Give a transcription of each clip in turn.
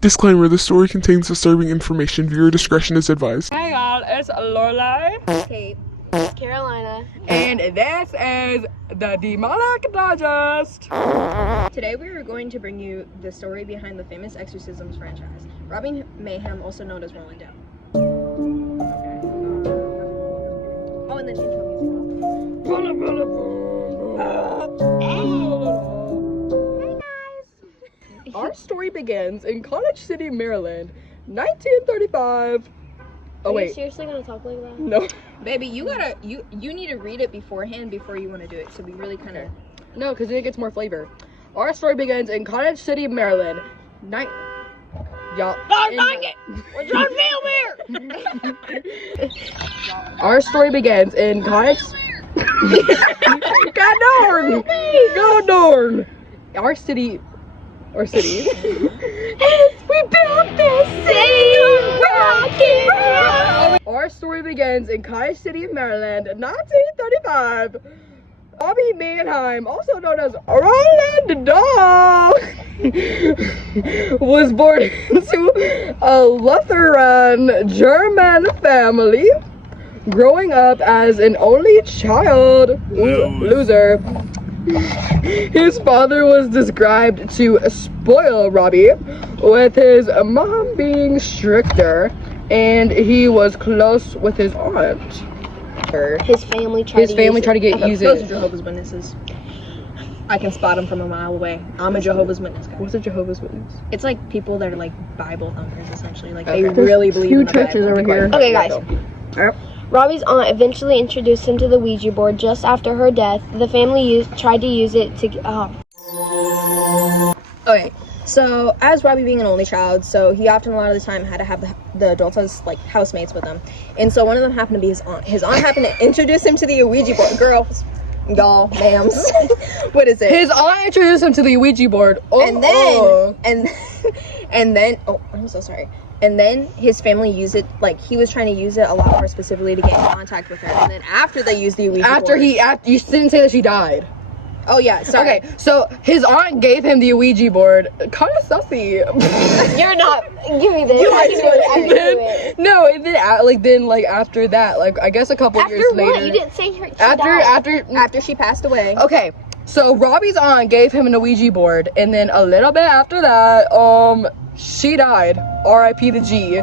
Disclaimer, this story contains disturbing information. Viewer discretion is advised. Hey y'all, it's Lorelei, Kate, Carolina, and this is the Demonic Digest. Today we are going to bring you the story behind the famous exorcisms franchise, Robbie Mayhem, also known as Rolling Down. Oh, and then intro music. Our story begins in College City, Maryland, 1935. Oh Are wait, you seriously gonna talk like that? no, Baby, you need to read it beforehand before you want to do it, so we really kind of... no, because then it gets more flavor. Our story begins in College City, Maryland. Y'all. God dang it! We're trying to film here! Our story begins in College. God darn! God darn! Our city. Or city. We built this same rocket! Our story begins in College City, Maryland, 1935. Robbie Mannheim, also known as Arnold the Dog, was born into a Lutheran German family. Growing up as an only child, loser, his father was described to spoil Robbie, with his mom being stricter, and he was close with his aunt. His family tried to use Those it. are Jehovah's Witnesses. I can spot them from a mile away. I'm a Jehovah's Witness guy. What's a Jehovah's Witness? It's like people that are like Bible thumpers, essentially. Like Okay. they really believe in the churches Bible. over here. Okay, guys. Yep. Robbie's aunt eventually introduced him to the Ouija board just after her death. The family tried to use it to... Okay, so as Robbie being an only child, so he often a lot of the time had to have the adults as like housemates with him, and so one of them happened to be his aunt. His aunt happened to introduce him to the Ouija board. Girls, y'all, ma'ams, what is it? His aunt introduced him to the Ouija board. Oh, And then oh, I'm so sorry. And then his family used it, like he was trying to use it a lot more specifically to get in contact with her. And then after they used the Ouija board, you didn't say that she died. oh yeah, sorry. Okay, so his aunt gave him the Ouija board. Kind of sussy. You're not... Give me this. You I are can too do it. I can do excited. it. No, and then after that, like I guess a couple years After later. what? You didn't say she died. After she passed away. Okay, so Robbie's aunt gave him an Ouija board, and then a little bit after that, she died. R.I.P. the G.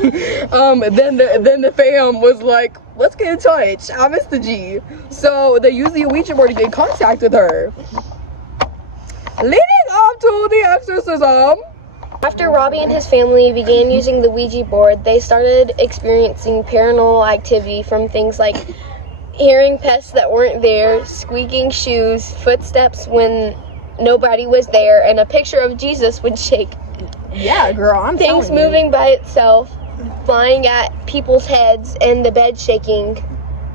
Then the fam was like, let's get in touch. I miss the G. So they used the Ouija board to get in contact with her. Leading up to the exorcism. After Robbie and his family began using the Ouija board, they started experiencing paranormal activity from things like hearing pests that weren't there, squeaking shoes, footsteps when nobody was there, and a picture of Jesus would shake. Yeah, girl, I'm Things telling you. moving by itself, flying at people's heads, and the bed shaking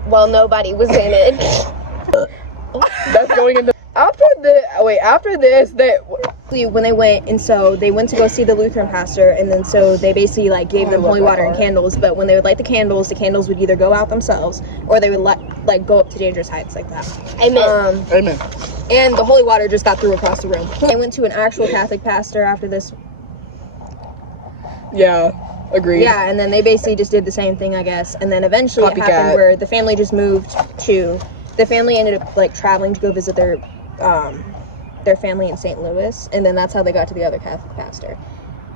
while nobody was in it. That's going into after this When they went, and so they went to go see the Lutheran pastor, and then so they basically like gave them holy water and candles, but when they would light the candles would either go out themselves or they would like go up to dangerous heights like that. Amen. Amen. And the holy water just got through across the room. They went to an actual Catholic pastor after this. Yeah, agreed. Yeah, and then they basically just did the same thing, I guess. And then eventually it Copycat. happened where the family just moved to. The family ended up like traveling to go visit their family in St. Louis, and then that's how they got to the other Catholic pastor.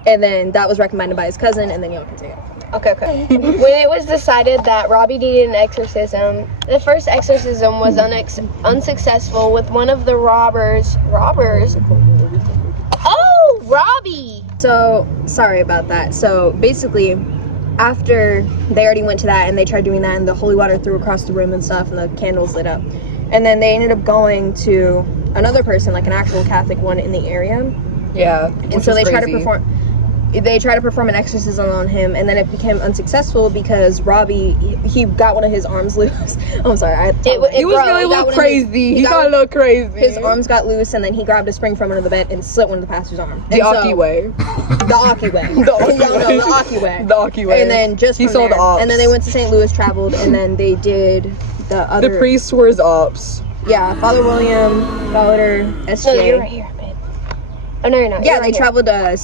And then that was recommended by his cousin, and then y'all can take it from there. Okay. When it was decided that Robbie needed an exorcism, the first exorcism was unsuccessful with one of the robbers. Oh, Robbie! So, sorry about that. So, basically, after they already went to that and they tried doing that and the holy water threw across the room and stuff and the candles lit up. And then they ended up going to another person, like an actual Catholic one in the area. Yeah. And so they tried to perform an exorcism on him, and then it became unsuccessful because Robbie, he got one of his arms loose. I'm sorry. He was really a little crazy. He got a little crazy. His arms got loose, and then he grabbed a spring from under the bed and slit one of the pastor's arm. The Aki way. The Aki way. The Aki Y'all know way. the Aki way. The Aki way. And then just he from saw there, the ops. and then they went to St. Louis, traveled, and then they did the other. The priest were his ops. Yeah, Father William, daughter SJ. No, you're right here, babe. Oh no, you're not. Yeah, You're they right here. traveled to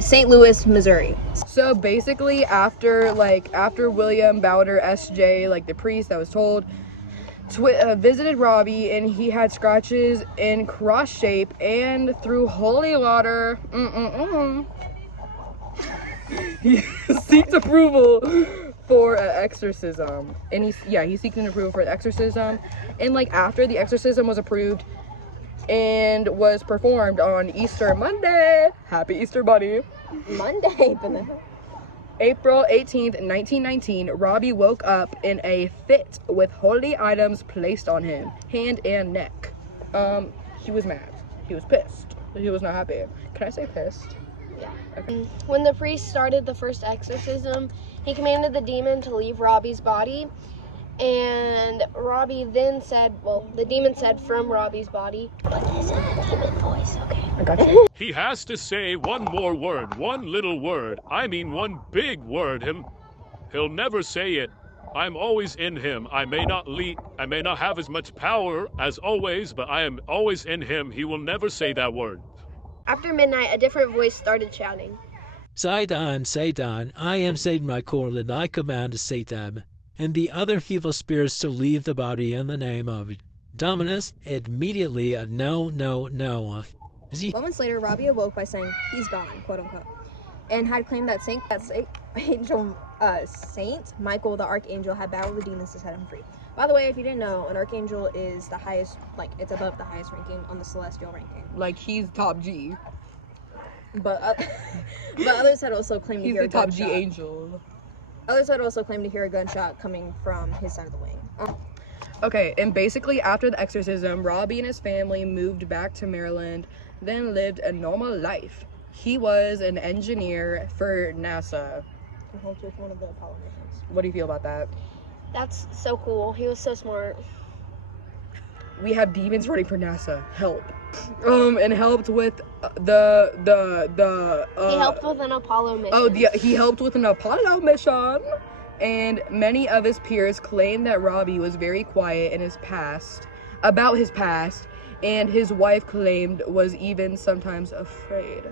St. Louis, Missouri. So basically, after William Bowder SJ, like the priest that was told, visited Robbie, and he had scratches in cross shape, and through holy water, he seeked approval for an exorcism, and he seeked an approval for the exorcism, and like after the exorcism was approved and was performed on Easter Monday, happy Easter Bunny, Monday, April 18th, 1919, Robbie woke up in a fit with holy items placed on him, hand and neck. He was mad. He was pissed. He was not happy. Can I say pissed? Yeah. Okay. When the priest started the first exorcism, he commanded the demon to leave Robbie's body. And Robbie then said, well, the demon said from Robbie's body. Put this in a demon voice, okay? I got you. He has to say one more word, one little word. I mean one big word. He'll never say it. I'm always in him. I may not have as much power as always, but I am always in him. He will never say that word. After midnight, a different voice started shouting. Satan, Satan, I am Satan Michael, and I command Satan and the other evil spirits to leave the body in the name of Dominus. Immediately, no. Moments later, Robbie awoke by saying, "He's gone," quote unquote, and had claimed that Saint Michael the Archangel had battled the demons to set him free. By the way, if you didn't know, an archangel is the highest, like it's above the highest ranking on the celestial ranking. Like he's top G. But others had also claimed to He's hear the a top gunshot. G angel. Others had also claimed to hear a gunshot coming from his side of the wing. Okay, and basically after the exorcism, Robbie and his family moved back to Maryland, then lived a normal life. He was an engineer for NASA. He helped with one of the Apollo missions. What do you feel about that? That's so cool. He was so smart. We have demons running for NASA. Help. And helped with the He helped with an Apollo mission. Oh, he helped with an Apollo mission. And many of his peers claimed that Robbie was very quiet in his past, about his past, and his wife claimed was even sometimes afraid.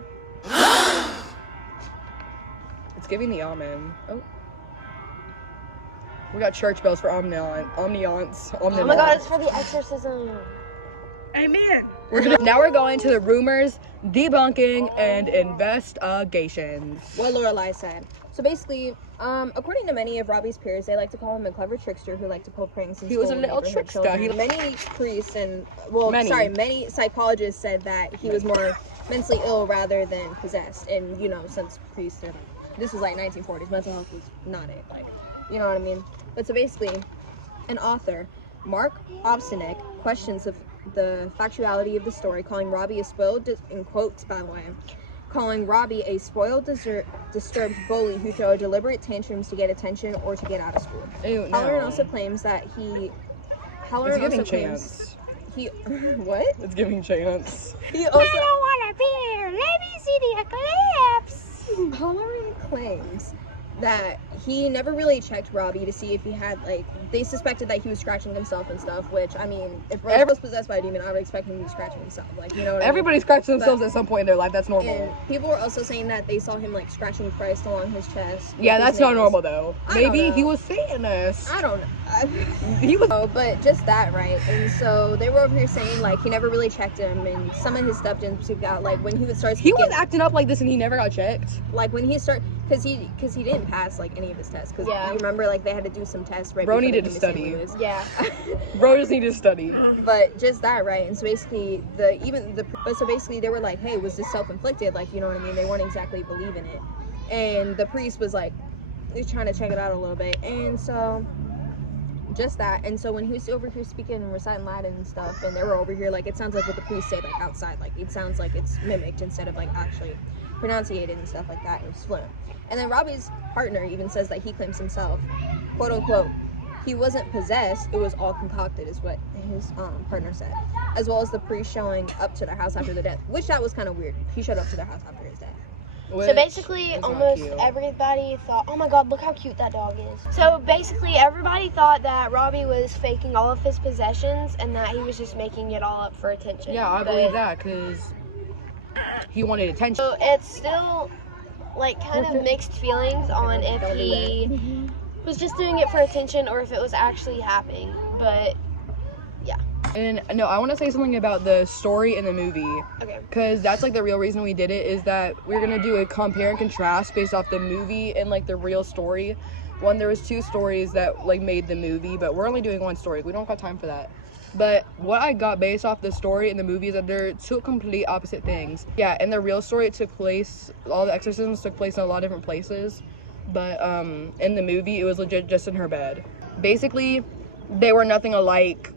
It's giving the amen. Oh. We got church bells for omniance. Oh my god, it's for the exorcism. Amen. Now we're going to the rumors, debunking, and investigations. What Lorelei said. So basically, according to many of Robbie's peers, they like to call him a clever trickster who liked to pull pranks in He school was a and little neighborhood trickster. children. Many priests and, many psychologists said that he was more mentally ill rather than possessed. And, you know, since priests are like, this was like 1940s, mental health was not it. Like, you know what I mean? But so basically, an author, Mark Obstinek, questions the factuality of the story, calling Robbie a spoiled, in quotes by the way, calling Robbie a spoiled, disturbed bully who throw deliberate tantrums to get attention or to get out of school. Ew, no. Halloran also claims that It's giving chance. What? It's giving chance. He also want a beer. Let me see the eclipse. Halloran claims that he never really checked Robbie to see if he had, like, they suspected that he was scratching himself and stuff, which, I mean, if Robbie was possessed by a demon, I would expect him to be scratching himself, like, you know what Everybody I mean? scratches themselves at some point in their life. That's normal. And people were also saying that they saw him, like, scratching Christ along his chest. Yeah, with that's his not nails. normal though. I don't Maybe know. he was Satanist. I don't know. He was. Oh, but just that, right? And so they were over here saying, like, he never really checked him, and some of his stuff didn't seep out. Like, when he would start He speaking, was acting up like this and he never got checked. like, when he started, because he didn't pass, like, any of his tests. Because Yeah. you remember, like, they had to do some tests right Bro before needed they to came study. St. Louis. Yeah. Bro just needed to study. But just that, right? And so basically, they were like, hey, was this self-inflicted? Like, you know what I mean? They weren't exactly believing it. And the priest was like, he's trying to check it out a little bit. And so, just that. And so when he was over here speaking and reciting Latin and stuff, and they were over here, like, it sounds like what the priests say, like, outside. Like, it sounds like it's mimicked instead of, like, actually pronunciated and stuff like that. It was fluent. And then Robbie's partner even says that he claims himself, quote unquote, he wasn't possessed, it was all concocted, is what his partner said. As well as the priest showing up to their house after the death, which that was kind of weird. He showed up to their house after his death. So basically, almost everybody thought, oh my god, look how cute that dog is. So basically, everybody thought that Robbie was faking all of his possessions and that he was just making it all up for attention. Yeah, I believe that because he wanted attention. So it's still like kind of mixed feelings on if he was just doing it for attention or if it was actually happening. But yeah. And no, I want to say something about the story in the movie. Okay. Because that's like the real reason we did it, is that we're gonna do a compare and contrast based off the movie and like the real story. There was 2 stories that like made the movie, but we're only doing 1 story. We don't got time for that. But what I got based off the story and the movie is that they're 2 complete opposite things. Yeah, in the real story, it took place, all the exorcisms took place in a lot of different places. But in the movie, it was legit just in her bed. Basically, they were nothing alike.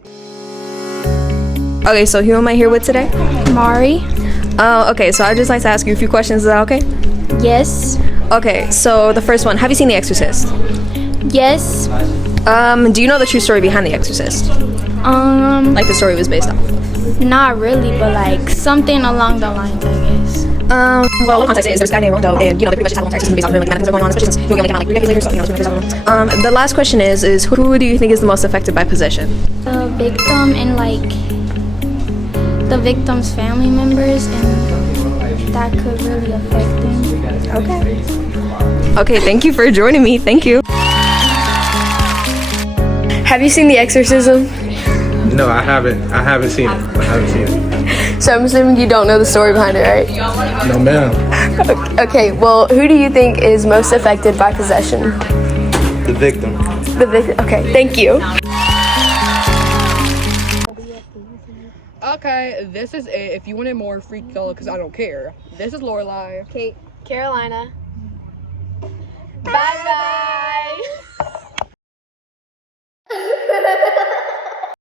Okay, so who am I here with today? Mari. Okay, so I'd just like to ask you a few questions. Is that okay? Yes. Okay, so the first one, have you seen The Exorcist? Yes. Do you know the true story behind The Exorcist? Like the story was based off? Not really, but like something along the lines, I guess. Well, one context is there's a guy named Rondo, and you know they pretty much just have one exorcism based on him, like things are going on, especially since he only came out like 3 decades later, so you know, there's later. The last question is who do you think is the most affected by possession? The victim and like the victim's family members, and that could really affect them. Okay. Okay, thank you for joining me. Thank you. Have you seen The Exorcism? No, I haven't. I haven't seen it. So I'm assuming you don't know the story behind it, right? No, ma'am. Okay, well, who do you think is most affected by possession? The victim. The victim. Okay, thank you. Okay, this is it. If you wanted more freak color, because I don't care. This is Lorelei. Kate. Carolina. Bye-bye.